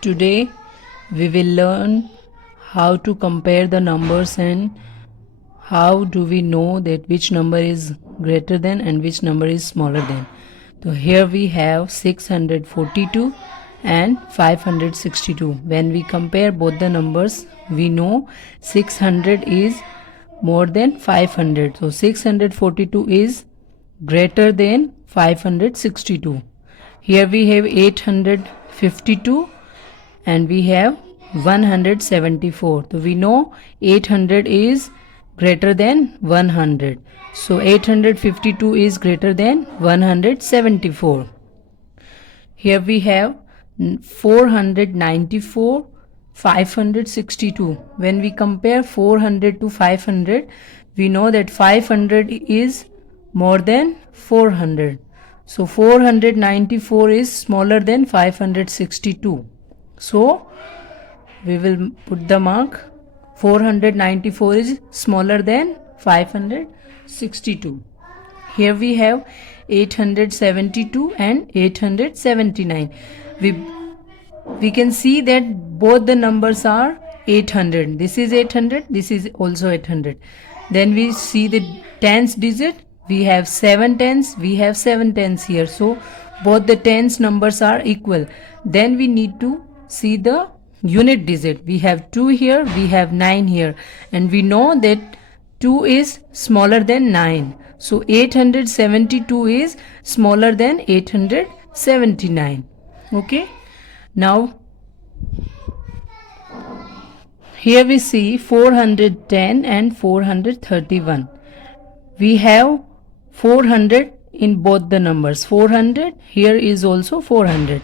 Today we will learn how to compare the numbers and how do we know that which number is greater than and which number is smaller than. So here we have 642 and 562. When we compare both the numbers, we know 600 is more than 500. So 642 is greater than 562. Here we have 852 and we have 174. So we know 800 is greater than 100. So 852 is greater than 174. Here we have 494, 562. When we compare 400 to 500, we know that 500 is more than 400. So 494 is smaller than 562. So we will put the mark 494 is smaller than 562. Here we have 872 and 879. We can see that both the numbers are 800. This is 800, this is also 800. Then we see the tens digit. We have 7 tens, we have 7 tens here. So both the tens numbers are equal. Then we need to see the unit digit. We have 2 here, we have 9 here, and we know that 2 is smaller than 9. So 872 is smaller than 879. Okay. Now here we see 410 and 431. We have 400 in both the numbers. 400, here is also 400.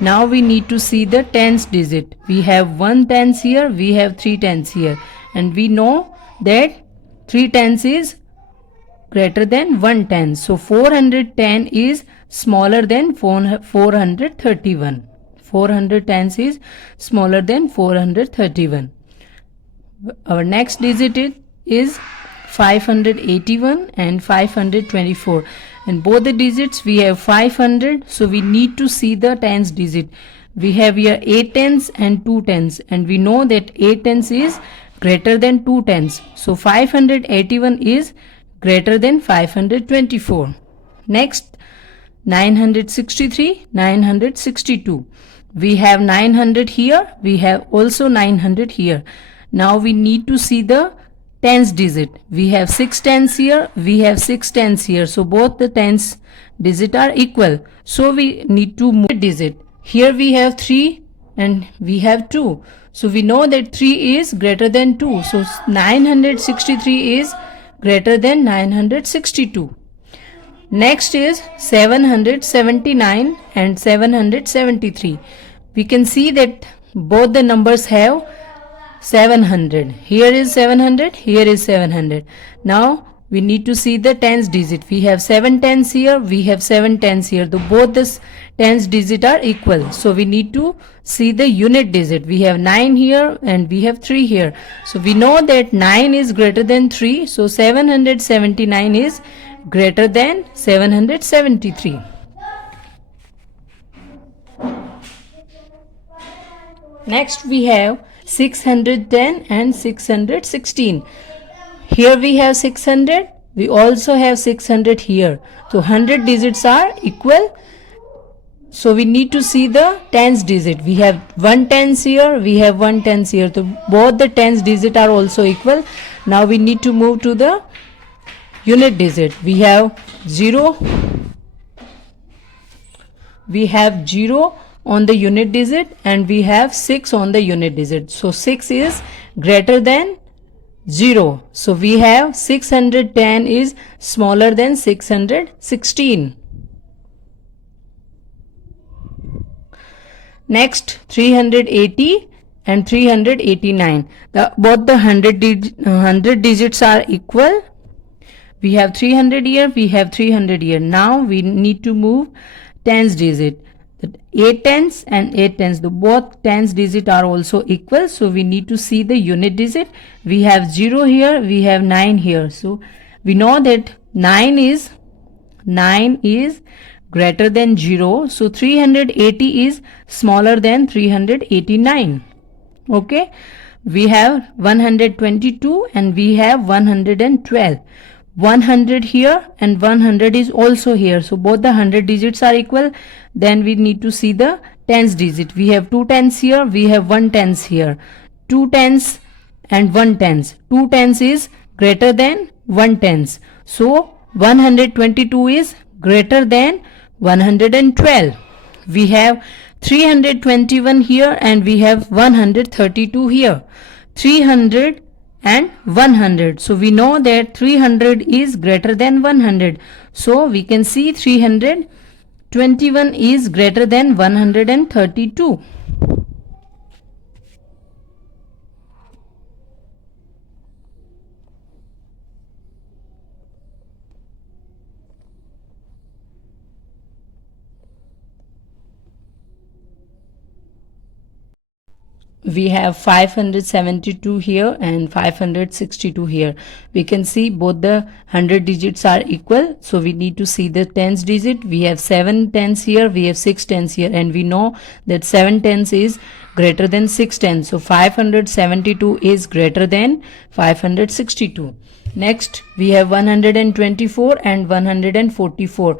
Now we need to see the tens digit. We have 1 tens here, we have 3 tens here, and we know that 3 tens is greater than 1 ten. So 410 is smaller than 431. 400 tens is smaller than 431. Our next digit is 581 and 524. And both the digits we have 500, so we need to see the tens digit. We have here 8 tens and 2 tens, and we know that 8 tens is greater than 2 tens. So 581 is greater than 524. Next, 963, 962. We have 900 here, we have also 900 here. Now we need to see the tens digit. We have 6 tens here, we have 6 tens here. So both the tens digit are equal. So we need to move digit. Here we have 3 and we have 2. So we know that 3 is greater than 2. So 963 is greater than 962. Next is 779 and 773. We can see that both the numbers have 700. Here is 700, here is 700. Now we need to see the tens digit. We have 7 tens here, we have 7 tens here. Both the tens digit are equal. So we need to see the unit digit. We have 9 here and we have 3 here. So we know that 9 is greater than 3. So 779 is greater than 773. Next we have 610 and 616. Here we have 600, we also have 600 here. So 100 digits are equal. So we need to see the tens digit. We have 1 tens here, we have 1 tens here. So both the tens digit are also equal. Now we need to move to the unit digit. We have 0. We have 0 on the unit digit and we have 6 on the unit digit. So 6 is greater than 0. So we have 610 is smaller than 616. Next, 380 and 389. Both the 100 digits are equal. We have 300 here, we have 300 here. Now we need to move tens digit. 8 tens and 8 tens, both tens digit are also equal. So we need to see the unit digit. We have 0 here, we have 9 here. So we know that 9 is greater than 0. So 380 is smaller than 389. Okay. We have 122 and we have 112. 100 here and 100 is also here. So both the 100 digits are equal. Then we need to see the tens digit. We have 2 tens here. We have 1 tens here. 2 tens and 1 tens. 2 tens is greater than 1 tens. So 122 is greater than 112. We have 321 here and we have 132 here. 300 and 100. So we know that 300 is greater than 100. So we can see 321 is greater than 132. We have 572 here and 562 here. We can see both the 100 digits are equal. So we need to see the tens digit. We have 7 tens here, we have 6 tens here, and we know that 7 tens is greater than 6 tens. So 572 is greater than 562. Next we have 124 and 144.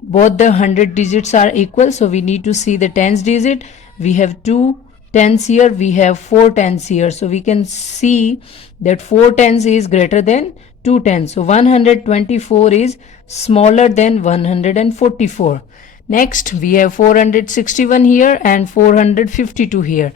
Both the 100 digits are equal. So we need to see the tens digit. We have 2 tens here, we have 4 tens here. So we can see that 4 tens is greater than 2 tens. So 124 is smaller than 144. Next we have 461 here and 452 here.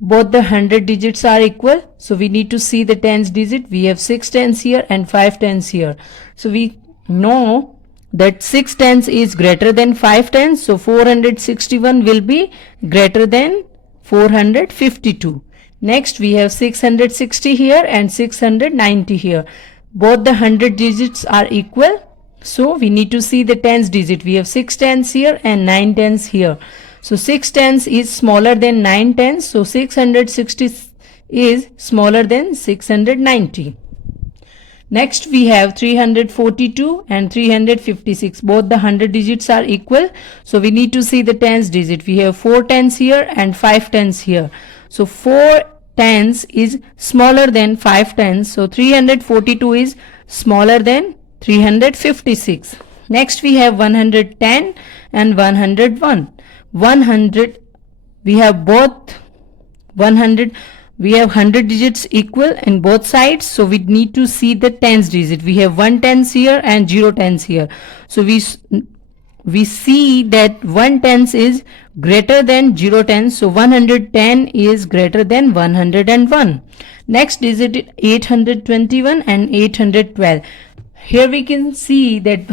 Both the 100 digits are equal. So we need to see the tens digit. We have 6 tens here and 5 tens here. So we know that 6 tens is greater than 5 tens. So 461 will be greater than 452. Next we have 660 here and 690 here. Both the 100 digits are equal. So we need to see the tens digit. We have 6 tens here and 9 tens here. So 6 tens is smaller than 9 tens. So 660 is smaller than 690. Next we have 342 and 356. Both the 100 digits are equal. So we need to see the tens digit. We have 4 tens here and 5 tens here. So 4 tens is smaller than 5 tens. So 342 is smaller than 356. Next we have 110 and 101. 100, we have both 100. We have 100 digits equal in both sides. So we need to see the tens digit. We have 1 tens here and 0 tens here. So we see that 1 tens is greater than 0 tens. So 110 is greater than 101. Next digit is 821 and 812. Here we can see that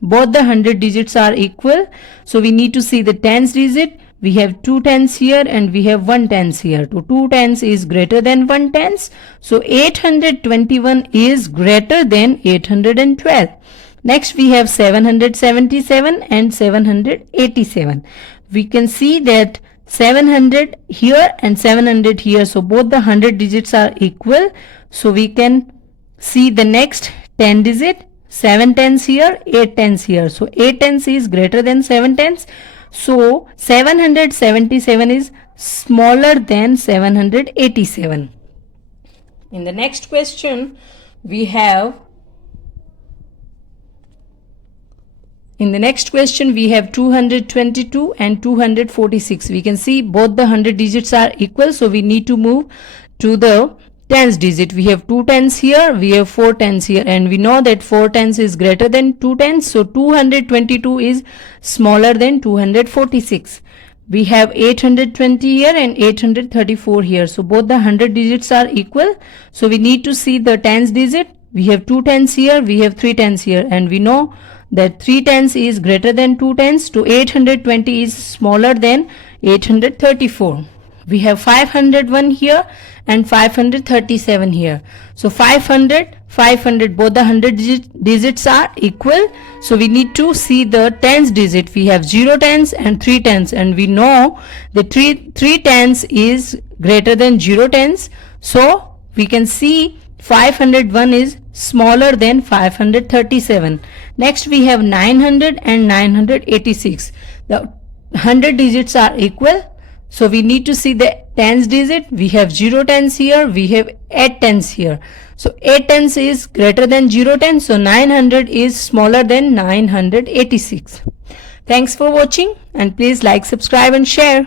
both the 100 digits are equal. So we need to see the tens digit. We have 2 tens here and we have 1 tens here. So 2 tens is greater than 1 tens. So 821 is greater than 812. Next we have 777 and 787. We can see that 700 here and 700 here. So both the 100 digits are equal. So we can see the next 10 digit. 7 tens here, 8 tens here. So 8 tens is greater than 7 tens. So 777 is smaller than 787. In the next question we have 222 and 246. We can see both the 100 digits are equal. So we need to move to the tens digit. We have 2 tens here, we have 4 tens here, and we know that 4 tens is greater than 2 tens. So 222 is smaller than 246. We have 820 here and 834 here. So both the 100 digits are equal. So we need to see the tens digit. We have 2 tens here, we have 3 tens here, and we know that 3 tens is greater than 2 tens. So 820 is smaller than 834. We have 501 here and 537 here. So 500, 500, both the 100 digits are equal. So we need to see the tens digit. We have 0 tens and 3 tens, and we know the 3 tens is greater than 0 tens. So we can see 501 is smaller than 537. Next we have 900 and 986. The 100 digits are equal. So we need to see the tens digit. We have 0 tens here. We have 8 tens here. So 8 tens is greater than 0 tens. So 900 is smaller than 986. Thanks for watching and please like, subscribe and share.